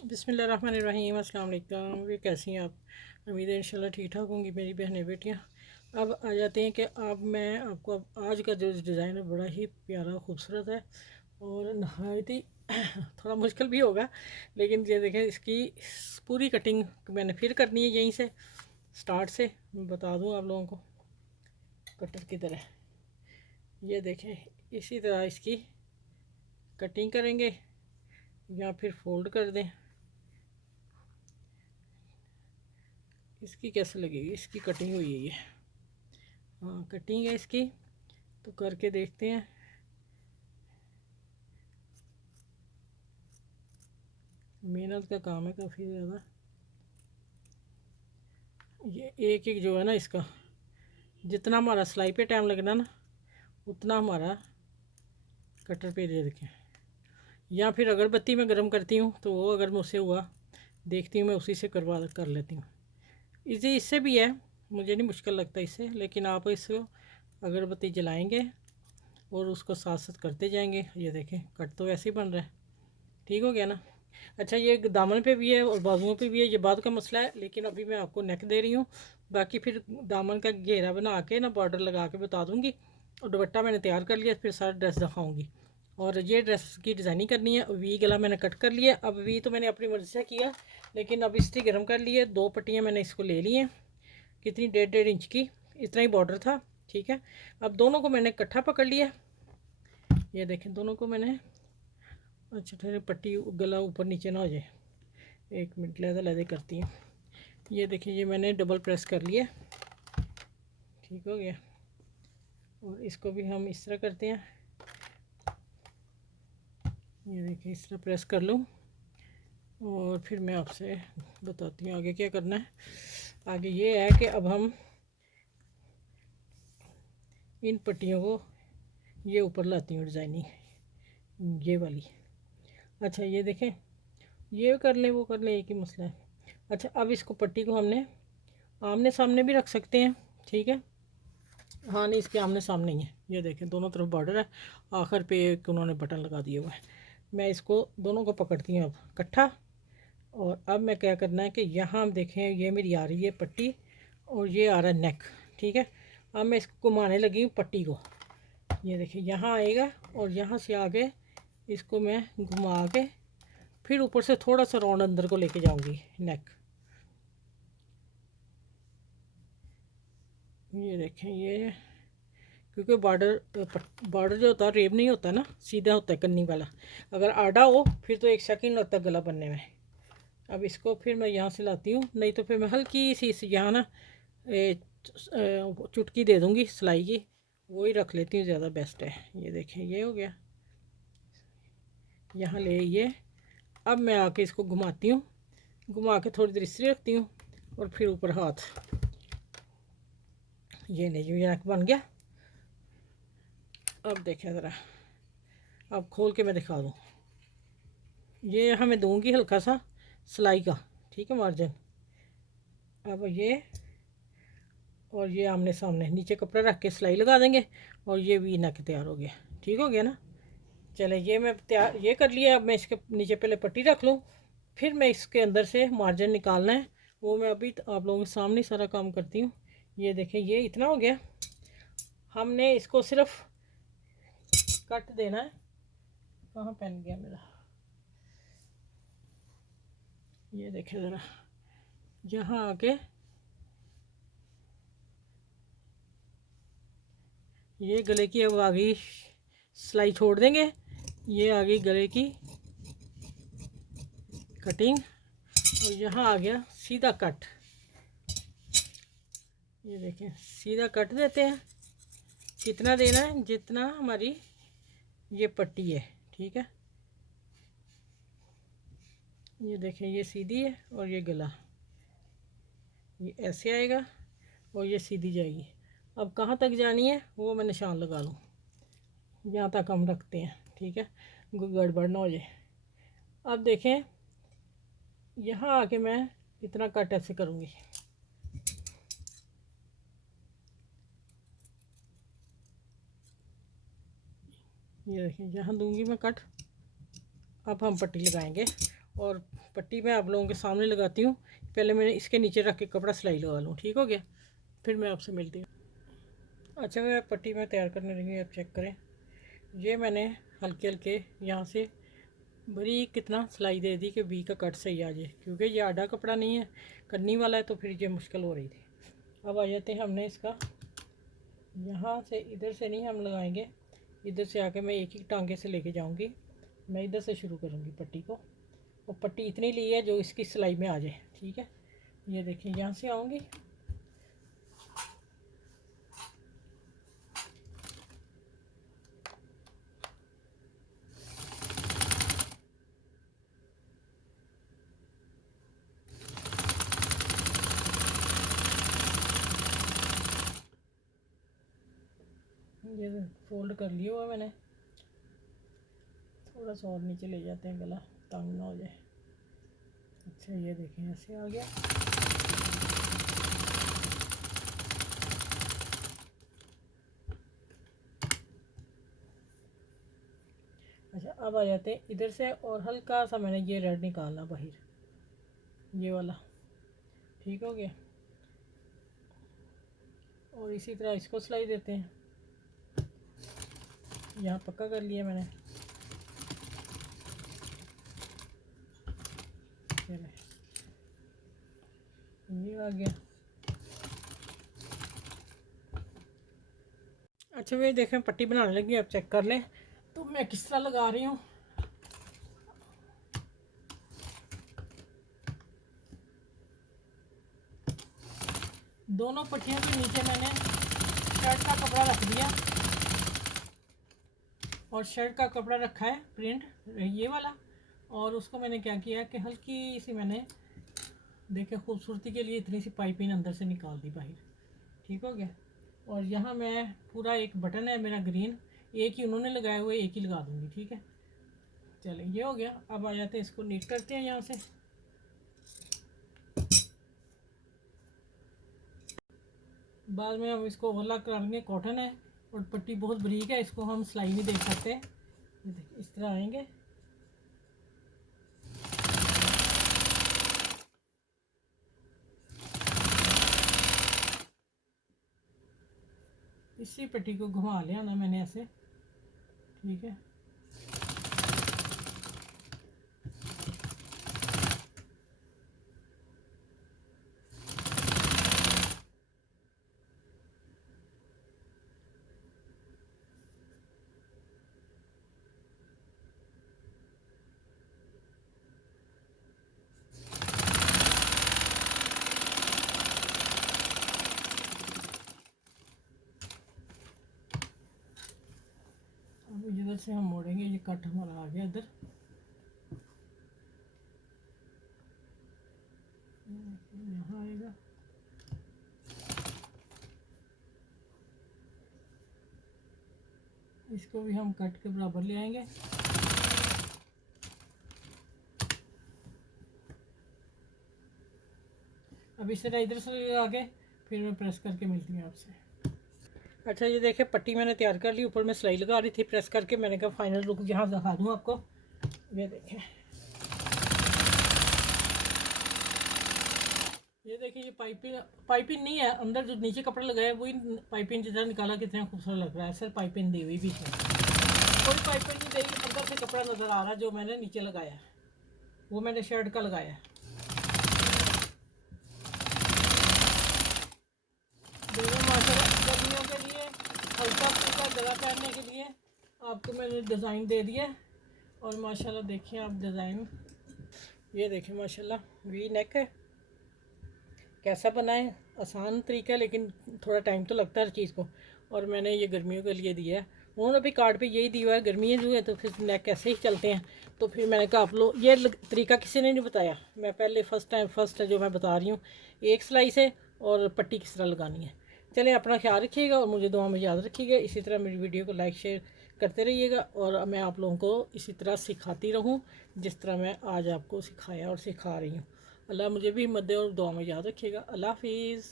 बिस्मिल्लाहिर्रहमानिर्रहीम। अस्सलाम वालेकुम। वे कैसी हैं आप? उम्मीद है इंशाल्लाह ठीक ठाक होंगी मेरी बहनें बेटियां। अब आ जाते हैं कि अब मैं आपको आज का जो डिज़ाइन है बड़ा ही प्यारा खूबसूरत है और नहायत ही थोड़ा मुश्किल भी होगा, लेकिन ये देखें इसकी पूरी कटिंग मैंने फिर करनी है यहीं से स्टार्ट से। मैं बता दूँ आप लोगों को कटर की तरह। ये देखें इसी तरह इसकी कटिंग करेंगे या फिर फोल्ड कर दें। इसकी कैसे लगेगी? इसकी कटिंग हुई है ये, हाँ कटिंग है इसकी, तो करके देखते हैं। मेहनत का काम है काफ़ी ज़्यादा। ये एक एक जो है ना इसका, जितना हमारा सिलाई पे टाइम लगना ना उतना हमारा कटर पे दे देखें। या फिर अगरबत्ती में गर्म करती हूँ तो वो अगर मुझसे हुआ देखती हूँ मैं उसी से करवा कर लेती हूँ। इजी इससे भी है, मुझे नहीं मुश्किल लगता इससे, लेकिन आप इसको अगरबत्ती जलाएंगे और उसको साथ साथ करते जाएंगे। ये देखें कट तो ऐसे ही बन रहा है, ठीक हो गया ना। अच्छा ये दामन पे भी है और बाजुओं पे भी है, ये बाद का मसला है, लेकिन अभी मैं आपको नेक दे रही हूँ। बाकी फिर दामन का घेरा बना के ना बॉर्डर लगा के बता दूँगी। और दुपट्टा मैंने तैयार कर लिया, फिर सारा ड्रेस दिखाऊँगी। और ये ड्रेस की डिज़ाइनिंग करनी है। वी गला मैंने कट कर लिया। अब वी तो मैंने अपनी मर्ज़ी से किया, लेकिन अब स्टिच गर्म कर लिए। 2 पट्टियाँ मैंने इसको ले ली हैं, कितनी 1.5 इंच की, इतना ही बॉर्डर था, ठीक है। अब दोनों को मैंने इकट्ठा पकड़ लिया। ये देखें दोनों को मैंने, अच्छा ठहरे पट्टी गला ऊपर नीचे ना हो जाए, 1 मिनट लहदा लहदे करती हूँ। ये देखिए ये मैंने डबल प्रेस कर लिया, ठीक हो गया। और इसको भी हम इस तरह करते हैं। ये देखिए इस तरह प्रेस कर लूँ और फिर मैं आपसे बताती हूँ आगे क्या करना है। आगे ये है कि अब हम इन पट्टियों को ये ऊपर लाती हूँ डिज़ाइनिंग ये वाली। अच्छा ये देखें ये कर लें वो कर लें एक ही मसला है। अच्छा अब इसको पट्टी को हमने आमने सामने भी रख सकते हैं, ठीक है। हाँ नहीं इसके आमने सामने ही है। ये देखें दोनों तरफ बॉर्डर है, आखिर पे एक उन्होंने बटन लगा दिया हुआ है। मैं इसको दोनों को पकड़ती हूँ अब इकट्ठा। और अब मैं क्या करना है कि यहाँ हम देखें ये मेरी आ रही है पट्टी और ये आ रहा है नेक, ठीक है। अब मैं इसको घुमाने लगी हूँ पट्टी को। ये देखिए यहाँ आएगा और यहाँ से आगे इसको मैं घुमा के फिर ऊपर से थोड़ा सा राउंड अंदर को लेके जाऊँगी नेक। ये देखें ये, क्योंकि बॉर्डर जो होता है रेब नहीं होता ना, सीधा होता है कन्नी वाला। अगर आड़ा हो फिर तो 1 सेकंड लगता है गला बनने में। अब इसको फिर मैं यहाँ से लाती हूँ, नहीं तो फिर मैं हल्की सी यहाँ ना चुटकी दे दूँगी सिलाई की, वही रख लेती हूँ, ज़्यादा बेस्ट है। ये देखें ये हो गया, यहाँ ले ये। अब मैं आके इसको घुमाती हूँ, घुमा के थोड़ी देर इस तरह रखती हूँ और फिर ऊपर हाथ। ये नहीं जो नेक बन गया। अब देखें ज़रा, अब खोल के मैं दिखा दूँ। ये यहाँ मैं दूँगी हल्का सा सिलाई का, ठीक है, मार्जिन। अब ये और ये आमने सामने नीचे कपड़ा रख के सिलाई लगा देंगे और ये वी नेक तैयार हो गया, ठीक हो गया ना। चले ये मैं तैयार ये कर लिया। अब मैं इसके नीचे पहले पट्टी रख लूँ, फिर मैं इसके अंदर से मार्जिन निकालना है, वो मैं अभी आप लोगों के सामने सारा काम करती हूँ। ये देखें ये इतना हो गया। हमने इसको सिर्फ कट देना है। कहाँ पेन गया मेरा? ये देखें ज़रा, यहाँ आके ये गले की अब आगे सिलाई छोड़ देंगे। ये आ गई गले की कटिंग और यहाँ आ गया सीधा कट। ये देखें सीधा कट देते हैं। कितना देना है? जितना हमारी ये पट्टी है, ठीक है। ये देखें ये सीधी है और ये गला ये ऐसे आएगा और ये सीधी जाएगी। अब कहाँ तक जानी है वो मैं निशान लगा लूँ, यहाँ तक हम रखते हैं, ठीक है, कोई गड़बड़ ना हो जाए। अब देखें यहाँ आके मैं इतना कट ऐसे करूँगी। ये देखिए यहाँ दूंगी मैं कट। अब हम पट्टी लगाएंगे और पट्टी मैं आप लोगों के सामने लगाती हूँ। पहले मैंने इसके नीचे रख के कपड़ा सिलाई लगा लूँ, ठीक हो गया, फिर मैं आपसे मिलती हूँ। अच्छा, मैं पट्टी में तैयार करने लगी हूँ, आप चेक करें। ये मैंने हल्के हल्के यहाँ से बड़ी कितना सिलाई दे दी कि बी का कट सही आ जाए, क्योंकि ये आधा कपड़ा नहीं है, करनी वाला है, तो फिर ये मुश्किल हो रही थी। अब आ जाते हैं, हमने इसका यहाँ से इधर से नहीं हम लगाएंगे, इधर से आके मैं एक ही टांगे से लेके जाऊँगी। मैं इधर से शुरू करूँगी पट्टी को, और पट्टी इतनी ली है जो इसकी सिलाई में आ जाए, ठीक है। ये देखिए, यहाँ से आऊँगी, ये फोल्ड कर लिया हुआ मैंने। थोड़ा सा और नीचे ले जाते हैं, गला तंग ना हो जाए। अच्छा, ये देखें, ऐसे आ गया। अच्छा, अब आ जाते हैं इधर से, और हल्का सा मैंने ये रेड निकालना बाहर, ये वाला, ठीक हो गया। और इसी तरह इसको सिलाई देते हैं। यहाँ पक्का कर लिया मैंने, ये आ गया। अच्छा, वे देखें, पट्टी बनाने लगी, आप चेक कर लें तो मैं किस तरह लगा रही हूँ। दोनों पट्टियों के नीचे मैंने शर्ट का कपड़ा रख दिया, और शर्ट का कपड़ा रखा है प्रिंट ये वाला, और उसको मैंने क्या किया कि हल्की सी मैंने देखे खूबसूरती के लिए इतनी सी पाइपिंग अंदर से निकाल दी बाहर, ठीक हो गया। और यहाँ मैं पूरा एक बटन है मेरा ग्रीन, एक ही उन्होंने लगाया हुआ है, एक ही लगा दूँगी, ठीक है। चले, ये हो गया। अब आ जाते हैं, इसको नीट करते हैं यहाँ से। बाद में हम इसको ओवरलॉक करेंगे, कॉटन है और पट्टी बहुत बारीक है, इसको हम सिलाई नहीं दे सकते। इस तरह आएंगे, इसी पट्टी को घुमा लिया ना मैंने ऐसे, ठीक है। अब इधर से हम मोड़ेंगे, ये कट हमारा आ गया इधर, यहाँ आएगा। इसको भी हम कट के बराबर ले आएंगे। अब इस तरह इधर से लगा के फिर मैं प्रेस करके मिलती हूँ आपसे। अच्छा, ये देखिए, पट्टी मैंने तैयार कर ली, ऊपर मैं सिलाई लगा रही थी प्रेस करके। मैंने कहा फाइनल लुक यहाँ दिखा दूँ आपको। ये देखें, ये देखिए, ये पाइपिंग नहीं है, अंदर जो नीचे कपड़ा लगाया वही पाइपिंग जितना निकाला, कितना खूबसूरत लग रहा है। सर पाइपिंग दी हुई बीच में, कोई पाइपिंग नहीं दी, अंदर से कपड़ा नज़र आ रहा है जो मैंने नीचे लगाया है, वो मैंने शर्ट का लगाया है। गर्मियों के लिए हल्का फुल्का जगह पहनने के लिए आपको मैंने डिज़ाइन दे दिया। और माशाल्लाह देखिए आप डिज़ाइन, ये देखिए माशाल्लाह वी नेक है, कैसा बना है। आसान तरीका है, लेकिन थोड़ा टाइम तो लगता है हर चीज़ को। और मैंने ये गर्मियों के लिए दिया है, उन्होंने भी कार्ड पे यही दिया है, गर्मियाँ जो है तो फिर नेक कैसे ही चलते हैं। तो फिर मैंने कहा आप लोग, ये तरीका किसी ने नहीं बताया, मैं पहले फर्स्ट है जो मैं बता रही हूँ, एक सिलाई से और पट्टी किस तरह लगानी है। चलें, अपना ख्याल रखिएगा और मुझे दुआ में याद रखिएगा। इसी तरह मेरी वीडियो को लाइक शेयर करते रहिएगा, और मैं आप लोगों को इसी तरह सिखाती रहूँ जिस तरह मैं आज आपको सिखाया और सिखा रही हूँ। अल्लाह मुझे भी हिम्मत दे और दुआ में याद रखिएगा। अल्लाह हाफिज़।